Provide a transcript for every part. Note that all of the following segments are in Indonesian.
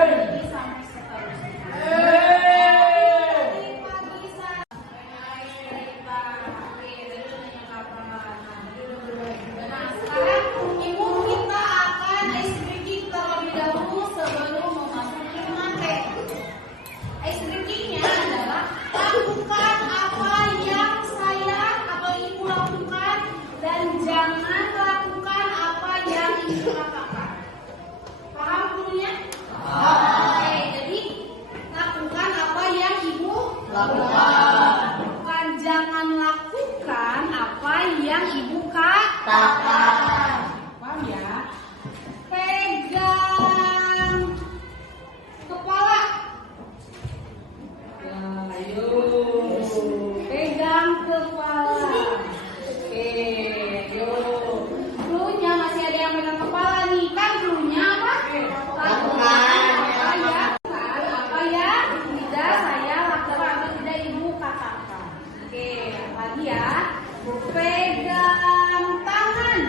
pagi sampai seterusnya. Pagi sampai pagi. Nah, sekarang ibu kita akan ice breaking terlebih dahulu sebelum memasuki materi. Ice breakingnya adalah lakukan apa yang saya atau ibu lakukan dan jangan lakukan apa yang ibu lakukan. Paham dulunya? Oke, jadi lakukan apa yang ibu lakukan. Bukan jangan lakukan apa yang ibu katakan. Paham ya? Pegang kepala. Ayo, pegang kepala. Oke, yuk. Cluenya masih ada yang pegang kepala nih. Kan cluenya apa? Lakukan apa ya tidak saya lakukan atau tidak ibu katakan. Oke, lagi ya. Pegang tangan.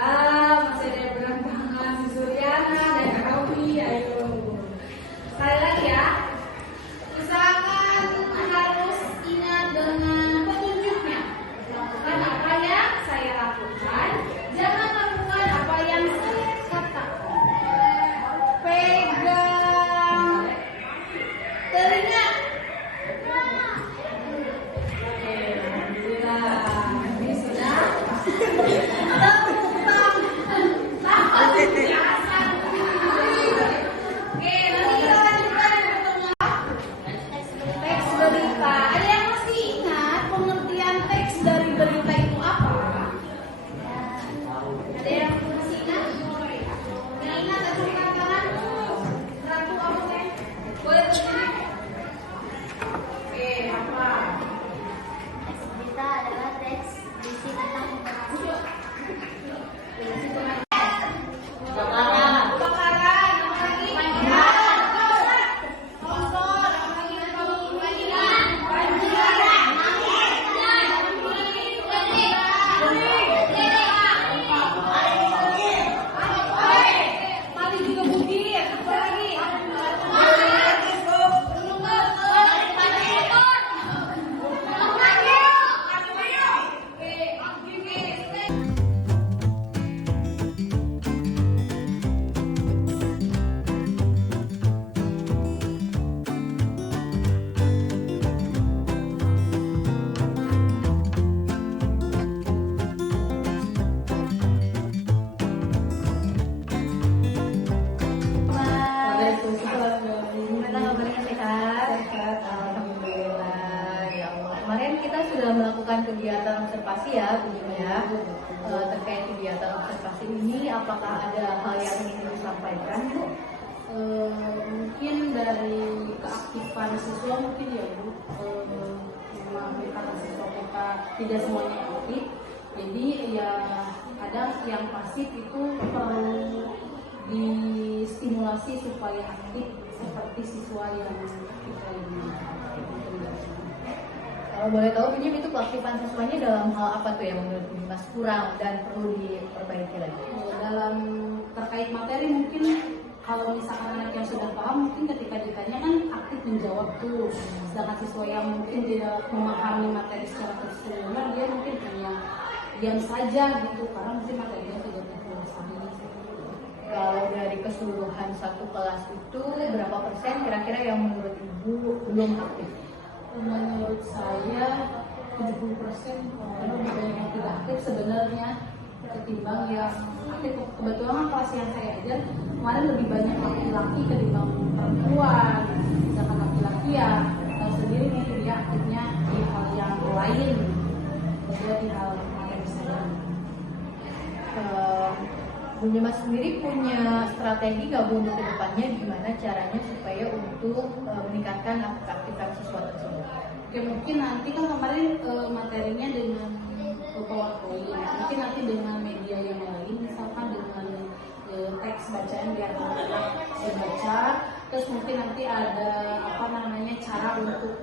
Masih ada yang pegang tangan. Suryana dan Awi. Ayo. Sekali lagi ya. Usahakan harus ingat dengan petunjuknya. Lakukan apa yang saya lakukan. Jangan lakukan apa yang saya katakan. Pegang telinga. Oke, alhamdulillah. Ini sudah. Tepuk tangan. Biasa. Oke, nanti kita lanjutkan teks berita. Ada yang masih ingat pengertian teks dari berita itu apa? Ada yang masih ingat? Yang ingat ada angkat tangan? Ratu apa teh? Boleh berdiri? Oke, apa? Teks berita adalah teks berisi tentang informasi. Kebakaran, yang lagi longsor, yang lagi banjiran, tadi juga bukit, apa lagi? Gimana kabarnya, sehat? Sehat, alhamdulillah. Ya Allah. Kemarin kita sudah melakukan kegiatan observasi ya, Bu ya. Terkait kegiatan observasi ini, apakah ada hal yang ingin disampaikan, Bu? Mungkin dari keaktifan siswa mungkin ya Bu, memang karena siswa kita tidak semuanya aktif, jadi ya kadang yang pasif itu perlu distimulasi supaya aktif seperti siswa yang aktif lainnya. Kalau boleh tahu, Bunyi, itu keaktifan siswanya dalam hal apa tuh yang menurut Bu Mas kurang dan perlu diperbaiki lagi? Dalam terkait materi mungkin kalau misalkan anak yang sudah paham mungkin ketika ditanya kan aktif menjawab tuh, sedangkan siswa yang mungkin tidak memahami materi secara keseluruhan dia mungkin hanya diam saja gitu karena mungkin materinya tidak dikuasai. Kalau dari keseluruhan satu kelas itu berapa persen kira-kira yang menurut Ibu belum aktif? Menurut saya 70% karena lebih banyak yang tidak aktif sebenarnya ketimbang yang aktif. Kebetulan kan kelas yang saya ajar kemarin lebih banyak laki-laki ketimbang perempuan. Sedangkan laki-laki ya tahu sendiri mungkin dia aktifnya di hal yang lain, beda di hal materi saya. Bunda Mas sendiri punya strategi nggak Bu untuk kedepannya gimana caranya supaya untuk meningkatkan aktivitas siswa tersebut? Oke, mungkin nanti kan kemarin materinya dengan PowerPoint, mungkin nanti dengan media yang lain, misalkan dengan teks bacaan biar anak-anak bisa baca, terus mungkin nanti ada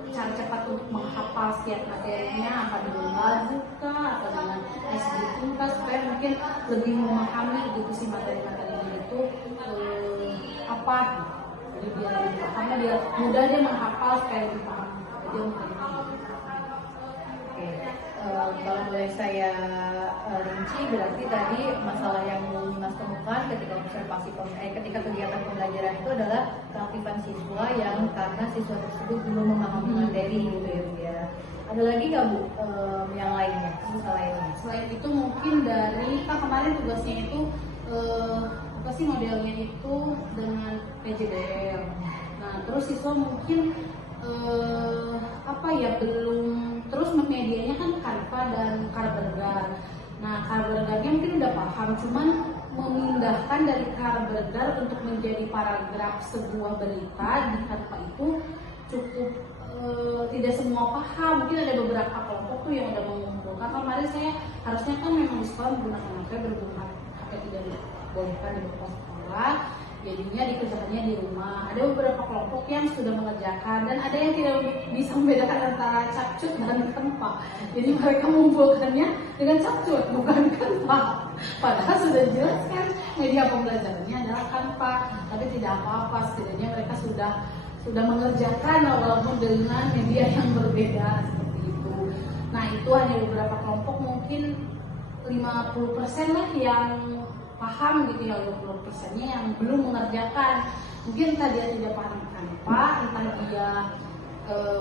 cara cepat untuk menghafal setiap materinya, apa dengan lagu kah, atau dengan ice breaking kah, supaya mungkin lebih memahami gitu si materi-materinya itu apa. Jadi biar lebih paham, dia mudah dia menghafal supaya lebih paham. Jadi Oke, kalau boleh saya rinci, berarti tadi masalah yang Mas temukan ketika ketika kegiatan pembelajaran itu adalah keaktifan siswa yang karena siswa tersebut belum memahami materi gitu ya Bu ya. Ada lagi nggak Bu yang lainnya, lainnya? Selain itu mungkin dari kan kemarin tugasnya itu apa sih modelnya itu dengan PJDR. Nah terus siswa mungkin apa ya belum, terus medianya kan Canva dan Carbergar. Nah Carbergarnya mungkin udah paham, cuman memindahkan dari Carbergar untuk menjadi paragraf sebuah berita di Canva itu cukup tidak semua paham. Mungkin ada beberapa kelompok tuh yang udah mengumpulkan. Kemarin saya harusnya kan memang di sekolah menggunakan HP, berhubung HP tidak dibolehkan di sekolah, jadinya dikerjakannya di rumah. Ada beberapa kelompok yang sudah mengerjakan dan ada yang tidak bisa membedakan antara capcut dan Canva. Jadi mereka mengumpulkannya dengan capcut bukan Canva. Padahal sudah jelas kan media pembelajarannya adalah Canva, tapi tidak apa-apa, setidaknya mereka sudah mengerjakan walaupun dengan media yang berbeda seperti itu. Nah itu hanya beberapa kelompok, mungkin 50% lah yang paham gitu ya, 20%-nya yang belum mengerjakan. Mungkin entah dia tidak paham Canva, entah dia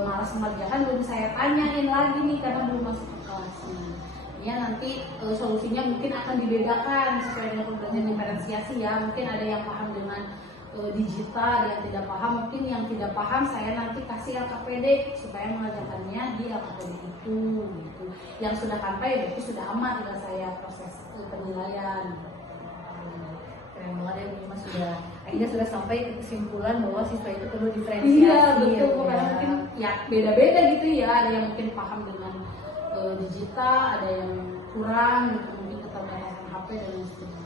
malas mengerjakan, belum saya tanyain lagi nih karena belum masuk ke kelasnya. Ya nanti solusinya mungkin akan dibedakan sesuai dengan pembelajaran diferensiasi ya. Mungkin ada yang paham dengan digital, ada yang tidak paham. Mungkin yang tidak paham saya nanti kasih LKPD supaya mengerjakannya di LKPD itu gitu. Yang sudah sampai berarti sudah aman dengan saya proses penilaian. Keren banget ya Bu, Mas akhirnya sudah sampai ke kesimpulan bahwa siswa itu perlu diferensiasi. Iya betul, ya, karena mungkin ya beda-beda gitu ya. Ada yang mungkin paham dengan digital, ada yang kurang gitu, mungkin keterbatasan HP dan lain sebagainya.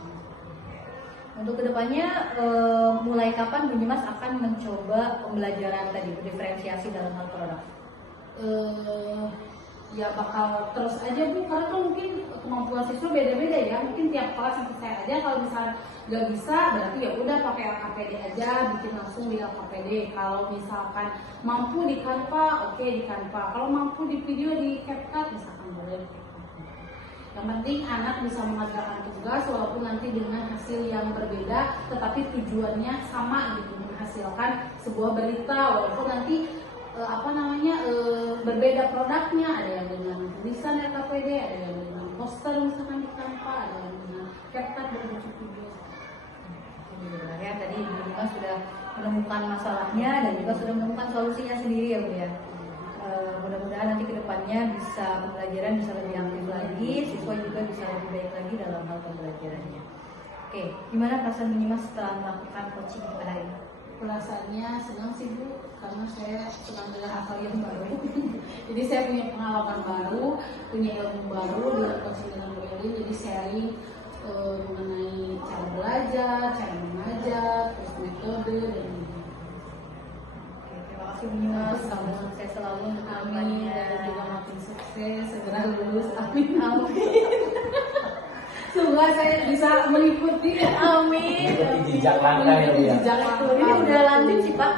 Untuk kedepannya, mulai kapan Bu Mas akan mencoba pembelajaran tadi, diferensiasi dalam hal produk? Ya bakal terus aja Bu, karena kan mungkin kemampuan siswa beda-beda ya. Mungkin tiap kelas sampai saya aja kalau misalnya nggak bisa, berarti ya udah pakai LKPD aja, bikin langsung di LKPD. Kalau misalkan mampu di Canva, oke di Canva. Kalau mampu di video di CapCut, misalkan boleh. Yang penting anak bisa mengerjakan tugas walaupun nanti dengan hasil yang berbeda, tetapi tujuannya sama gitu, menghasilkan sebuah berita walaupun nanti berbeda produknya. Ada yang dengan tulisan LKPD, ada yang dengan poster misalkan di Canva, ada yang dengan CapCut berbentuk video. Ya tadi Bu Mas sudah menemukan masalahnya dan juga sudah menemukan solusinya sendiri ya Bu ya. Mudah-mudahan nanti kedepannya pembelajaran bisa lebih aktif lagi, siswa juga bisa lebih baik lagi dalam hal pembelajarannya. Oke, gimana perasaan Bu Mas setelah melakukan coaching pada hari ini? Perasaannya senang sih Bu, karena saya senang dengan hal yang baru. Jadi saya punya pengalaman baru, punya ilmu baru dengan coaching dengan Bu Elin. Jadi sharing mengenai cara belajar, cara mengajar, terus metode dan terima kasih Bu Mas, semoga sukses selalu untuk amin, dan juga makin sukses, segera lulus, amin. Semoga saya bisa mengikuti, amin. Jejak langkah ya Bu ya. Jejak langkah. Ini udah lanjut sih Pak.